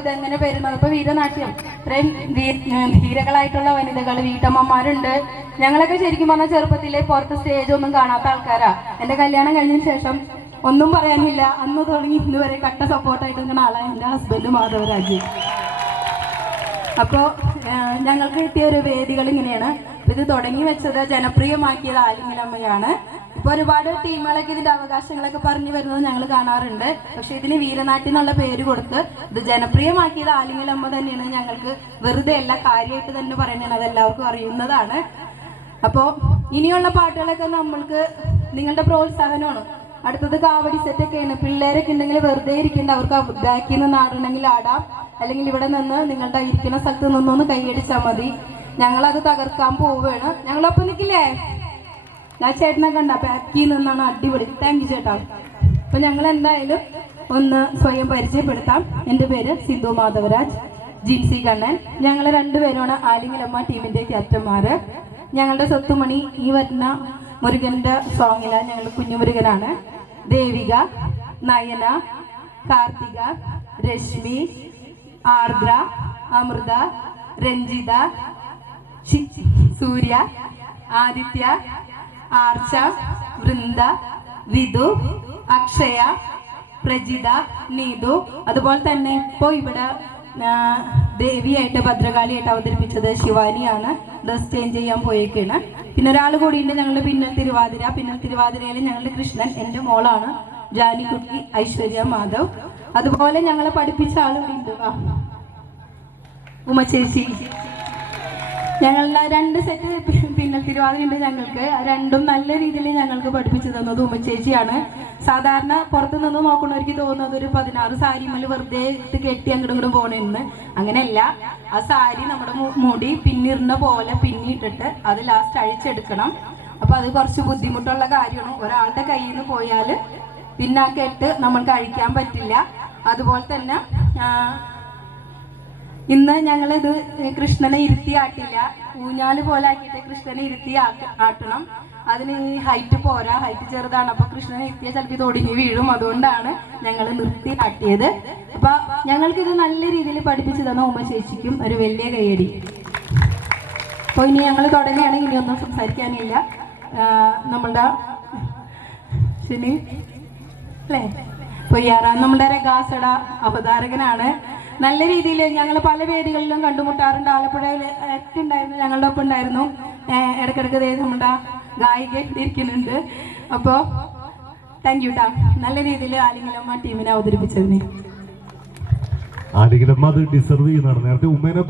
ഇതെങ്ങനെ വരുന്നത്. ഇപ്പൊ വീരനാട്യം ഇത്രയും ധീരകളായിട്ടുള്ള വനിതകൾ വീട്ടമ്മമാരുണ്ട്. ഞങ്ങളൊക്കെ ശരിക്കും പറഞ്ഞാൽ ചെറുപ്പത്തിലെ പുറത്ത് സ്റ്റേജ് ഒന്നും കാണാത്ത ആൾക്കാരാ. എന്റെ കല്യാണം കഴിഞ്ഞതിന് ശേഷം ഒന്നും പറയാനില്ല, അന്ന് തുടങ്ങി ഇന്ന് വരെ കട്ട സപ്പോർട്ടായിട്ട് നിൽക്കുന്ന ആളാണ് എൻ്റെ ഹസ്ബൻഡ് മാധവരാജ്. അപ്പോൾ ഞങ്ങൾക്ക് കിട്ടിയ ഒരു വേദികൾ ഇങ്ങനെയാണ്. ഇത് തുടങ്ങി വെച്ചത് ജനപ്രിയമാക്കിയത് ആലിംഗനമ്മയാണ്. ഇപ്പൊ ഒരുപാട് ടീമുകളൊക്കെ ഇതിന്റെ അവകാശങ്ങളൊക്കെ പറഞ്ഞു വരുന്നത് ഞങ്ങൾ കാണാറുണ്ട്. പക്ഷെ ഇതിന് വീരനാട്യം എന്നുള്ള പേര് കൊടുത്ത് ഇത് ജനപ്രിയമാക്കിയത് ആലിംഗനമ്മ തന്നെയാണ്. ഞങ്ങൾക്ക് വെറുതെ അല്ല, കാര്യമായിട്ട് തന്നെ പറയുന്നത്, അതെല്ലാവർക്കും അറിയുന്നതാണ്. അപ്പോൾ ഇനിയുള്ള പാട്ടുകളൊക്കെ നമ്മൾക്ക് നിങ്ങളുടെ പ്രോത്സാഹനമാണ്. അടുത്തത് കാവടി സെറ്റൊക്കെയാണ്. പിള്ളേരൊക്കെ ഉണ്ടെങ്കിൽ വെറുതെ ഇരിക്കേണ്ട, അവർക്ക് ബാക്കിൽ നിന്ന് ആടണമെങ്കിൽ ആടാം, അല്ലെങ്കിൽ ഇവിടെ നിന്ന് നിങ്ങളുടെ ഇരിക്കുന്ന സ്ഥലത്ത് നിന്നൊന്ന് കൈയടിച്ചാൽ മതി. ഞങ്ങളത് തകർക്കാൻ പോവുകയാണ്. ഞങ്ങളൊപ്പം നിൽക്കില്ലേ? ഞാൻ ചേട്ടനെ കണ്ട ബാക്കിൽ നിന്നാണ്, അടിപൊളി. താങ്ക് യു ചേട്ടാ. അപ്പൊ ഞങ്ങൾ എന്തായാലും ഒന്ന് സ്വയം പരിചയപ്പെടുത്താം. എൻ്റെ പേര് സിന്ധു മാധവരാജ്, ജിൻസി കണ്ണൻ. ഞങ്ങൾ രണ്ടുപേരുമാണ് ആലിംഗനമ്മ ടീമിന്റെ ക്യാപ്റ്റന്മാര്. ഞങ്ങളുടെ സ്വത്തുമണി ഈ വരുന്ന മുരുകന്റെ സോങ്ങിലാണ്. ഞങ്ങൾ കുഞ്ഞുമുരുകനാണ്. ദേവിക, നയന, കാർത്തിക, രശ്മി, ആർദ്ര, അമൃത, രഞ്ജിത, സൂര്യ, ആദിത്യ, ആർച്ച, വൃന്ദ, വിധു, അക്ഷയ, പ്രജിത, നീതു. അതുപോലെ തന്നെ ഇപ്പോൾ ഇവിടെ ദേവിയായിട്ട് ഭദ്രകാളിയായിട്ട് അവതരിപ്പിച്ചത് ശിവാനിയാണ്. ഡ്രസ് ചേഞ്ച് ചെയ്യാൻ പോയേക്കാണ്. പിന്നെ ഒരാൾ കൂടിയുണ്ട് ഞങ്ങളുടെ പിന്നൽ തിരുവാതിര. പിന്നൽ തിരുവാതിരയിൽ ഞങ്ങളുടെ കൃഷ്ണൻ, എൻ്റെ മോളാണ് ജാനിക്കുട്ടി ഐശ്വര്യ മാധവ്. അതുപോലെ ഞങ്ങളെ പഠിപ്പിച്ച ആളുകളുണ്ട്, ഉമ ചേച്ചി. ഞങ്ങളുടെ 2 സെറ്റ് പിന്നൽ തിരുവാതിരയുണ്ട് ഞങ്ങൾക്ക്. രണ്ടും നല്ല രീതിയിൽ ഞങ്ങൾക്ക് പഠിപ്പിച്ചു തന്നത് ഉമ ചേച്ചിയാണ്. സാധാരണ പുറത്തു നിന്ന് നോക്കുന്നവർക്ക് തോന്നുന്നത് ഒരു 16 സാരിമേൽ വെറുതെ ഇട്ട് കെട്ടി അങ്ങോട്ടും ഇങ്ങോട്ടും പോണെന്ന്. അങ്ങനെയല്ല, ആ സാരി നമ്മുടെ മുടി പിന്നിടുന്ന പോലെ പിന്നിട്ടിട്ട് അത് ലാസ്റ്റ് അഴിച്ചെടുക്കണം. അപ്പൊ അത് കുറച്ച് ബുദ്ധിമുട്ടുള്ള കാര്യമാണ്. ഒരാളുടെ കയ്യിൽ നിന്ന് പോയാൽ പിന്നെ ആ കെട്ട് നമ്മൾക്ക് അഴിക്കാൻ പറ്റില്ല. അതുപോലെ തന്നെ ഇന്ന് ഞങ്ങളിത് കൃഷ്ണനെ ഇരുത്തി ആട്ടില്ല, ഊഞ്ഞാല് പോലെ ആക്കിയിട്ട് കൃഷ്ണനെ ഇരുത്തി ആട്ടണം. അതിന് ഈ ഹൈറ്റ് പോരാ, ഹൈറ്റ് ചെറുതാണ്. അപ്പൊ കൃഷ്ണനെ ഇരുത്തിയാൽ ചിലപ്പോൾ ഇത് ഒടിഞ്ഞ് വീഴും. അതുകൊണ്ടാണ് ഞങ്ങൾ നിർത്തി ആട്ടിയത്. അപ്പൊ ഞങ്ങൾക്കിത് നല്ല രീതിയിൽ പഠിപ്പിച്ചു തന്ന ഉമ്മ ചേച്ചിക്കും ഒരു വലിയ കൈയടി. അപ്പോൾ ഇനി ഞങ്ങൾ തുടങ്ങുകയാണെങ്കിൽ ഇനിയൊന്നും സംസാരിക്കാനില്ല. നമ്മളുടെ ശനി അല്ലേ പൊയ്യാറാൻ നമ്മുടെ രഗാസട അവതാരകനാണ്. നല്ല രീതിയിൽ ഞങ്ങൾ പല വേദികളിലും കണ്ടുമുട്ടാറുണ്ട്. ആലപ്പുഴയിൽ ഒക്കെ ഉണ്ടായിരുന്നു, ഞങ്ങളുടെ ഒപ്പം ഉണ്ടായിരുന്നു. ഇടയ്ക്കിടയ്ക്ക് നമ്മുടെ ഗായിക ഇരിക്കുന്നുണ്ട്. അപ്പോൾ താങ്ക് യു ടാ, നല്ല രീതിയിൽ ആലിംഗനമ്മ ടീമിനെ അവതരിപ്പിച്ചതിന്. ആലിംഗനമ്മ അത് ഡിസർവ് ചെയ്യുന്നതാണ്. നേരത്തെ ഉമ്മേനെ